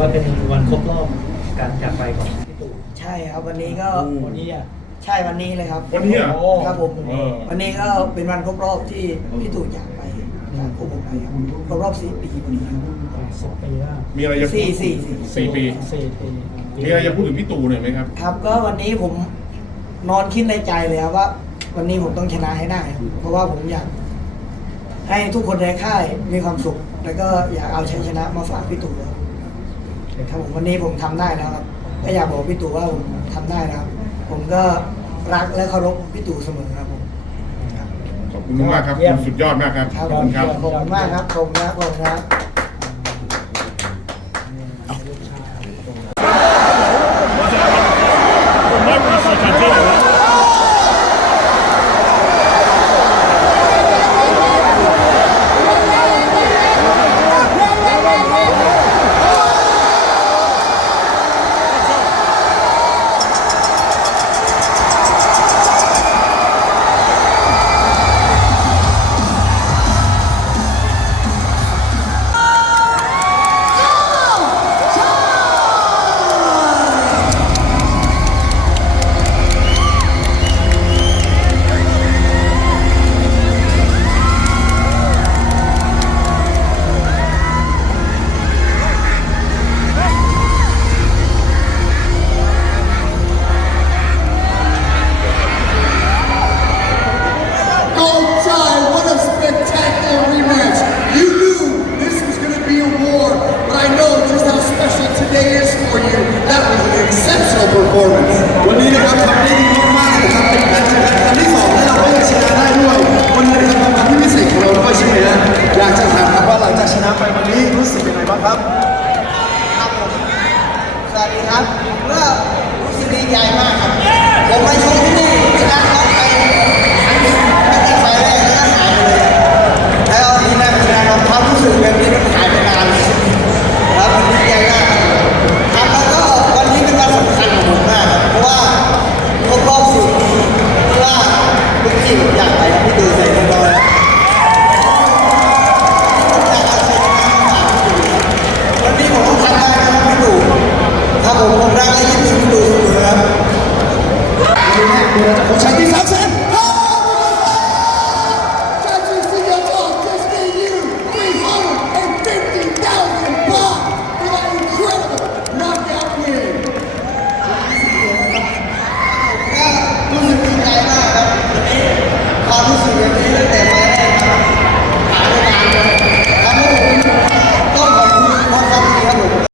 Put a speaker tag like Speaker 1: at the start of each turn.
Speaker 1: ว่าเป็นวันครบรอบการจากไปของพี่ตู่
Speaker 2: ใช่ครับวันนี้ก็
Speaker 1: วันนี้อะ
Speaker 2: ใช่วันนี้เลยครับ
Speaker 3: วันนี้เหรอ
Speaker 1: โอ้
Speaker 2: ครับผม
Speaker 3: เออ
Speaker 2: วันนี้ก็เป็นวันครบรอบที่พี่ตู่จากไปจากพวกผมไปครับครบรอบสี่ปีพอดีครับ
Speaker 1: สิบปีแล้ว
Speaker 3: มีอะไรจะพูด
Speaker 2: สี่สี่สี่
Speaker 3: สี่ปี
Speaker 1: สี่ปี
Speaker 3: มีอะไรจะพูดถึงพี่ตู่หน่อยไหมครับ
Speaker 2: ครับก็วันนี้ผมนอนคิดในใจเลยครับว่า วันนี้ผมต้องชนะให้ได้ครับเพราะว่าผมอยาก ให้ทุกคนในค่ายมีความสุข แล้วก็อยากเอาชัยชนะมาฝากพี่ตู่ครับ ครับผมวันนี้ผมทำได้แล้วครับก็อยากบอกพี่ตู่ว่าผมทำได้นะครับ ผมก็รักและเคารพพี่ตู่เสมอครับผม
Speaker 3: ขอบคุณมากครับคุณสุดยอดมากครับ
Speaker 2: ครับ
Speaker 3: ขอบคุณครับ
Speaker 2: ขอบคุณมากครับขอบคุณครับขอบคุณครับ
Speaker 4: performance
Speaker 5: วันนี้นะครับทำได้ดีมากๆนะครับเป็นการแข่งขันครั้งที่สองและเราก็ยังชนะได้ด้วย วันนี้นะครับทำที่พิเศษของเราด้วยใช่ไหมฮะอยากจะถามครับว่าหลังจากชนะไปวันนี้รู้สึกยังไงบ้างครับ
Speaker 2: ครับผมสวัสดีครับผมก็รู้สึกดีใจมากครับผมมาชมที่ รักและคิดถึงพี่นเครับขอบมใช้ที่สามแสน